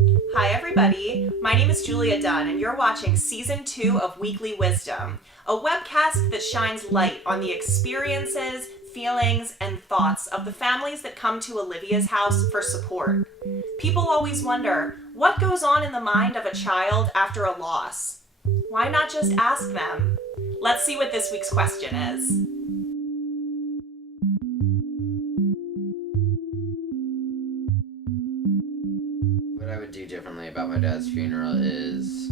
Hi everybody, my name is Julia Dunn and you're watching Season 2 of Weekly Wisdom, a webcast that shines light on the experiences, feelings, and thoughts of the families that come to Olivia's house for support. People always wonder, what goes on in the mind of a child after a loss? Why not just ask them? Let's see what this week's question is. What I would do differently about my dad's funeral is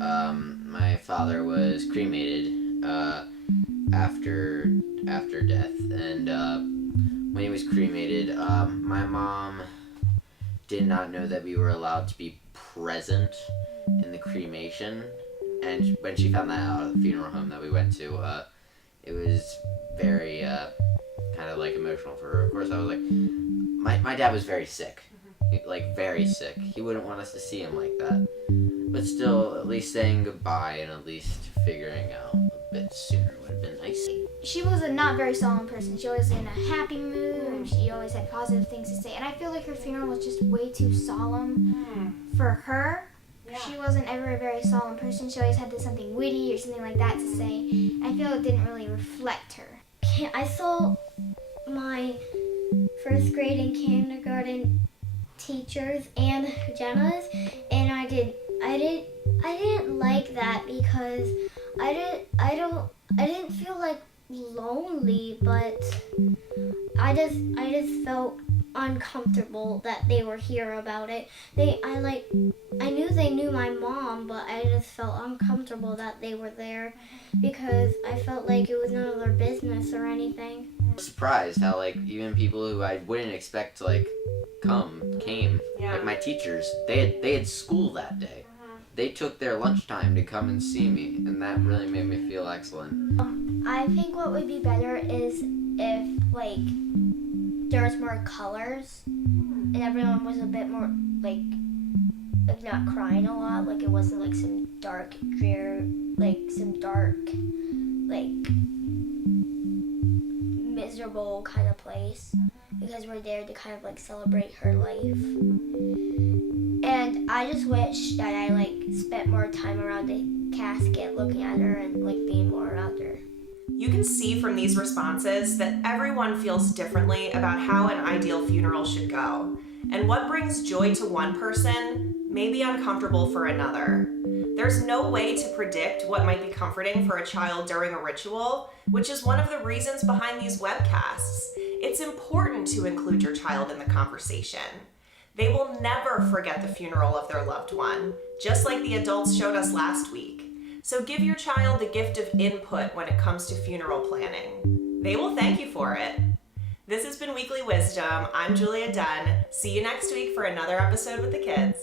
my father was cremated after death, and when he was cremated, my mom did not know that we were allowed to be present in the cremation, and when she found that out at the funeral home that we went to, it was very kind of like emotional for her. Of course, I was like, my dad was very sick. Like very sick. He wouldn't want us to see him like that. But still, at least saying goodbye and at least figuring out a bit sooner would have been nice. She was a not very solemn person. She was in a happy mood, and she always had positive things to say. And I feel like her funeral was just way too solemn for her. Yeah. She wasn't ever a very solemn person. She always had something witty or something like that to say. I feel it didn't really reflect her. I saw my first grade and kindergarten teachers and Jenna's, and I didn't like that because I didn't feel like lonely, but I just felt uncomfortable that they were here about it. I knew they knew my mom, but I just felt uncomfortable that they were there because I felt like it was none of their business or anything. Surprised how like even people who I wouldn't expect to like came. Yeah. Like my teachers, they had school that day. They took their lunchtime to come and see me, and that really made me feel excellent. I think what would be better is if there was more colors and everyone was a bit more like not crying a lot, like it wasn't like some dark miserable kind of place, because we're there to kind of like celebrate her life. And I just wish that I spent more time around the casket looking at her and being more around her. You can see from these responses that everyone feels differently about how an ideal funeral should go. And what brings joy to one person may be uncomfortable for another. There's no way to predict what might be comforting for a child during a ritual, which is one of the reasons behind these webcasts. It's important to include your child in the conversation. They will never forget the funeral of their loved one, just like the adults showed us last week. So give your child the gift of input when it comes to funeral planning. They will thank you for it. This has been Weekly Wisdom. I'm Julia Dunn. See you next week for another episode with the kids.